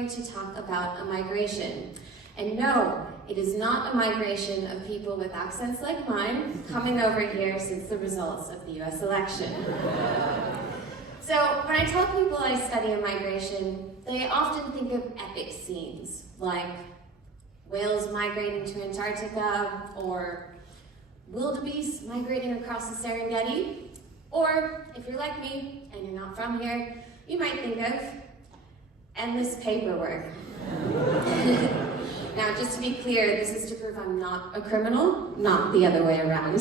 going to talk about a migration. And no, it is not a migration of people with accents like mine coming over here since the results of the US election. So when I tell people I study a migration, they often think of epic scenes, like whales migrating to Antarctica, or wildebeest migrating across the Serengeti, or if you're like me and you're not from here, you might think of endless paperwork. Now, just to be clear, this is to prove I'm not a criminal, not the other way around.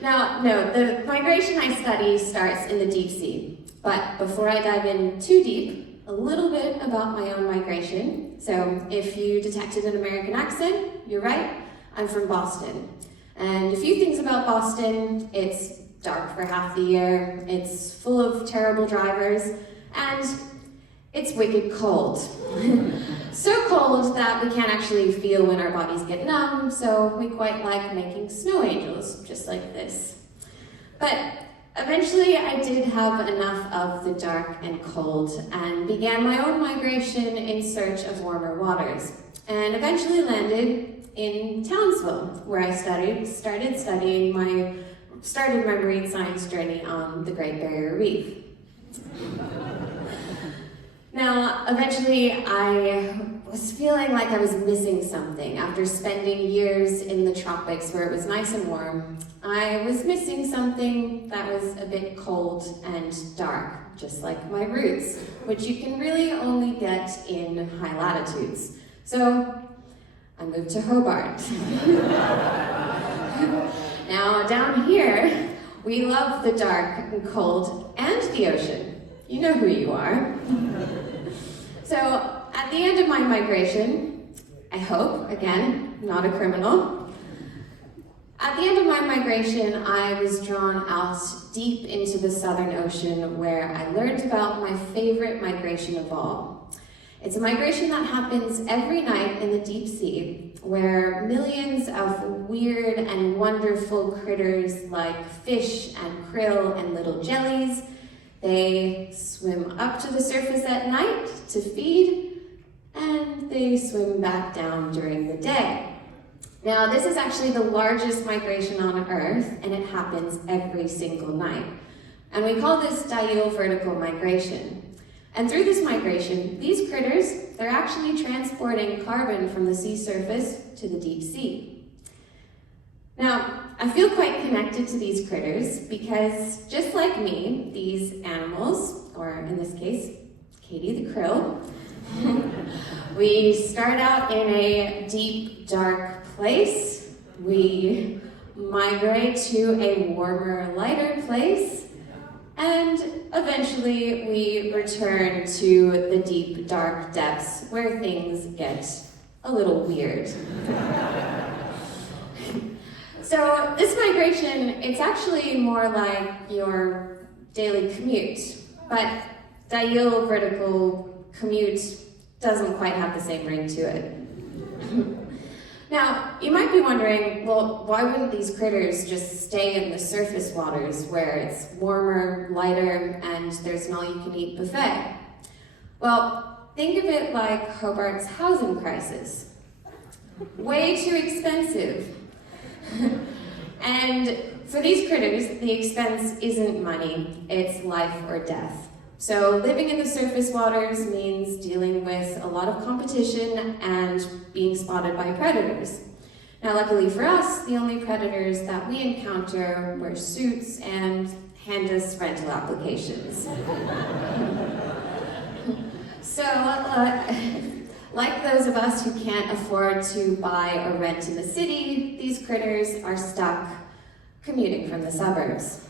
Now, no, the migration I study starts in the deep sea. But before I dive in too deep, a little bit about my own migration. So if you detected an American accent, you're right, I'm from Boston. And a few things about Boston: it's dark for half the year, it's full of terrible drivers, and it's wicked cold. So cold that we can't actually feel when our bodies get numb, so we quite like making snow angels, just like this. But eventually I did have enough of the dark and cold and began my own migration in search of warmer waters, and eventually landed in Townsville, where I started my marine science journey on the Great Barrier Reef. Now, eventually I was feeling like I was missing something. After spending years in the tropics where it was nice and warm, I was missing something that was a bit cold and dark, just like my roots, which you can really only get in high latitudes. So I moved to Hobart. Now, down here, we love the dark and cold and the ocean. You know who you are. So, at the end of my migration, I hope, again, not a criminal, at the end of my migration, I was drawn out deep into the Southern Ocean, where I learned about my favorite migration of all. It's a migration that happens every night in the deep sea, where millions of weird and wonderful critters like fish and krill and little jellies, they swim up to the surface at night to feed, and they swim back down during the day. Now, this is actually the largest migration on Earth, and it happens every single night. And we call this diurnal vertical migration. And through this migration, these critters, they're actually transporting carbon from the sea surface to the deep sea. Now, I feel quite connected to these critters because, just like me, these animals, or in this case, Katy the krill, we start out in a deep, dark place. We migrate to a warmer, lighter place, and eventually we return to the deep, dark depths where things get a little weird. So this migration, it's actually more like your daily commute, but diurnal vertical commute doesn't quite have the same ring to it. Now, you might be wondering, well, why wouldn't these critters just stay in the surface waters where it's warmer, lighter, and there's an all-you-can-eat buffet? Well, think of it like Hobart's housing crisis. Way too expensive. And for these critters, the expense isn't money, it's life or death. So living in the surface waters means dealing with a lot of competition and being spotted by predators. Now, luckily for us, the only predators that we encounter wear suits and hand us rental applications. So, like those of us who can't afford to buy or rent in the city, these critters are stuck commuting from the suburbs.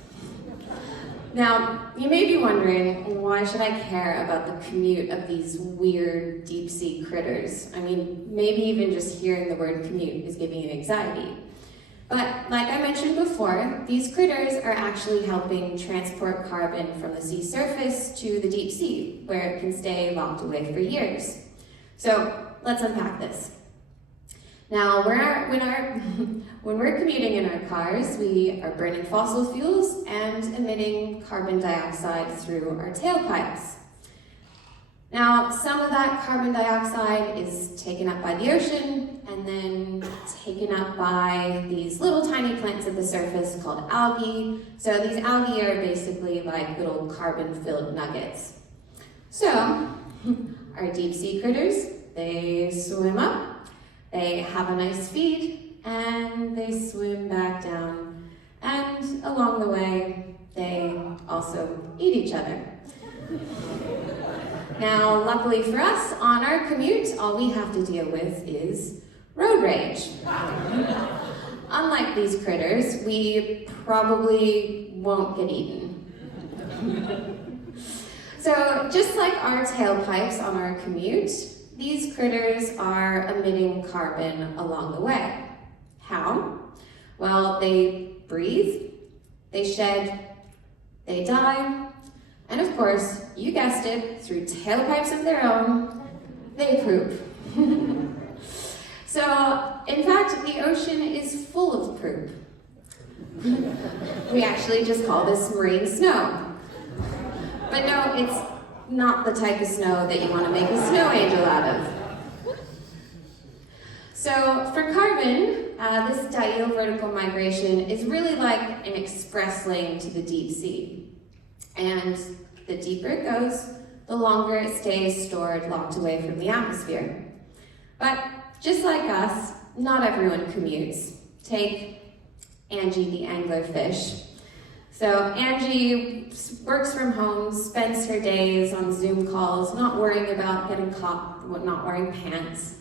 Now, you may be wondering, why should I care about the commute of these weird deep-sea critters? I mean, maybe even just hearing the word commute is giving you anxiety. But like I mentioned before, these critters are actually helping transport carbon from the sea surface to the deep sea, where it can stay locked away for years. So let's unpack this. Now, when we're commuting in our cars, we are burning fossil fuels and emitting carbon dioxide through our tailpipes. Now, some of that carbon dioxide is taken up by the ocean and then taken up by these little tiny plants at the surface called algae. So these algae are basically like little carbon-filled nuggets. So, our deep sea critters, they swim up, they have a nice feed, and they swim back down. And along the way, they also eat each other. Now, luckily for us, on our commute, all we have to deal with is road rage. Unlike these critters, we probably won't get eaten. So, just like our tailpipes on our commute, these critters are emitting carbon along the way. How? Well, they breathe, they shed, they die, and of course, you guessed it, through tailpipes of their own, they poop. So, in fact, the ocean is full of poop. We actually just call this marine snow. But no, it's not the type of snow that you want to make a snow angel out of. So, for carbon, this diel vertical migration is really like an express lane to the deep sea. And the deeper it goes, the longer it stays stored, locked away from the atmosphere. But just like us, not everyone commutes. Take Angie the anglerfish. So Angie works from home, spends her days on Zoom calls, not worrying about getting caught not wearing pants.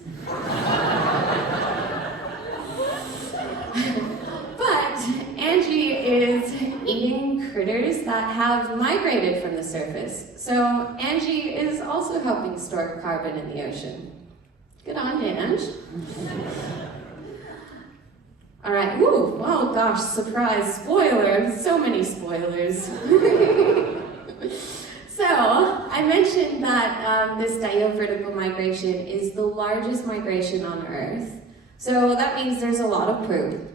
But Angie is eating critters that have migrated from the surface. So Angie is also helping store carbon in the ocean. Good on you, Ange. All right, ooh, oh gosh, surprise, spoiler, so many spoilers. So, I mentioned that this diel vertical migration is the largest migration on Earth. So that means there's a lot of poop.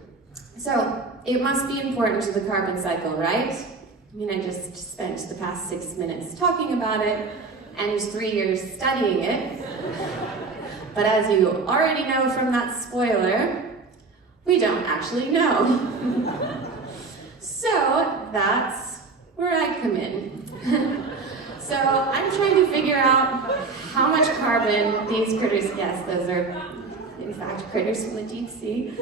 So, it must be important to the carbon cycle, right? I mean, I just spent the past 6 minutes talking about it and 3 years studying it. But as you already know from that spoiler, we don't actually know. So that's where I come in. So I'm trying to figure out how much carbon these critters, yes, those are in fact critters from the deep sea.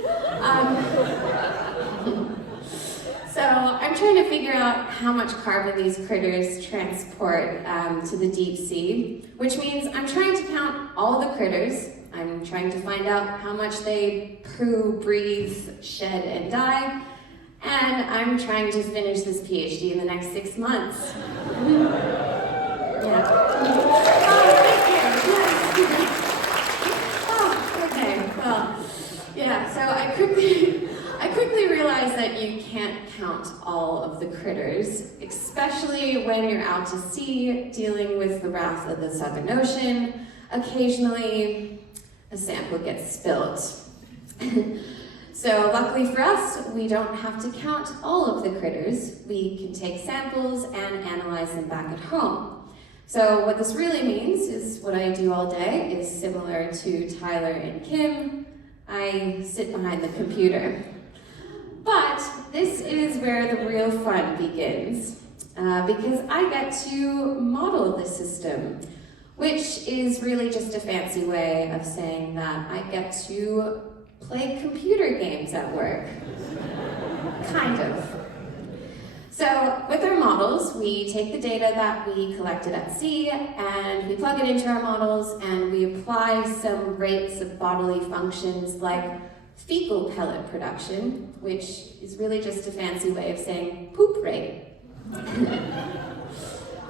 So I'm trying to figure out how much carbon these critters transport to the deep sea, which means I'm trying to count all the critters. I'm trying to find out how much they poo, breathe, shed, and die. And I'm trying to finish this PhD in the next 6 months. Yeah. Oh, thank you. Oh, okay. Well, yeah, so I quickly realized that you can't count all of the critters, especially when you're out to sea dealing with the wrath of the Southern Ocean. Occasionally, a sample gets spilt. So luckily for us, we don't have to count all of the critters. We can take samples and analyze them back at home. So what this really means is what I do all day is similar to Tyler and Kim. I sit behind the computer. But this is where the real fun begins, because I get to model the system, which is really just a fancy way of saying that I get to play computer games at work. Kind of. So with our models, we take the data that we collected at sea and we plug it into our models and we apply some rates of bodily functions like fecal pellet production, which is really just a fancy way of saying poop rate.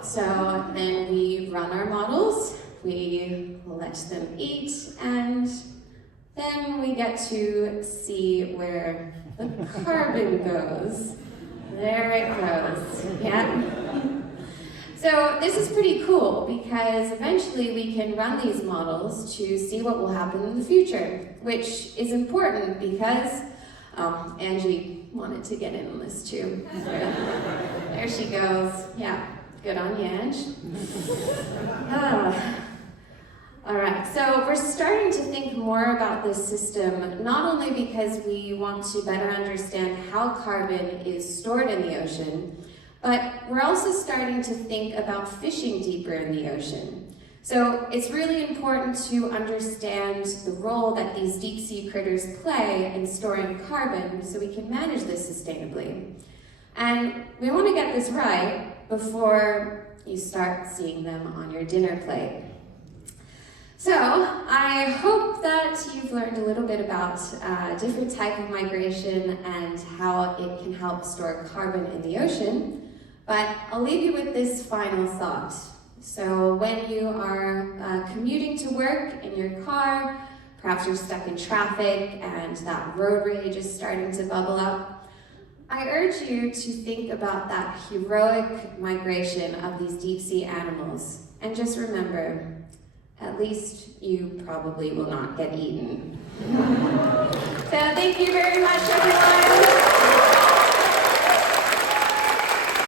So then we run our models, we let them eat, and then we get to see where the carbon goes. There it goes, yeah. So this is pretty cool because eventually we can run these models to see what will happen in the future, which is important because, Angie wanted to get in on this too. So there she goes, yeah. Good on you, Ange. All right, so we're starting to think more about this system, not only because we want to better understand how carbon is stored in the ocean, but we're also starting to think about fishing deeper in the ocean. So it's really important to understand the role that these deep sea critters play in storing carbon so we can manage this sustainably. And we want to get this right before you start seeing them on your dinner plate. So, I hope that you've learned a little bit about different type of migration and how it can help store carbon in the ocean, but I'll leave you with this final thought. So when you are commuting to work in your car, perhaps you're stuck in traffic and that road rage is starting to bubble up, I urge you to think about that heroic migration of these deep sea animals, and just remember, at least you probably will not get eaten. So thank you very much, everyone.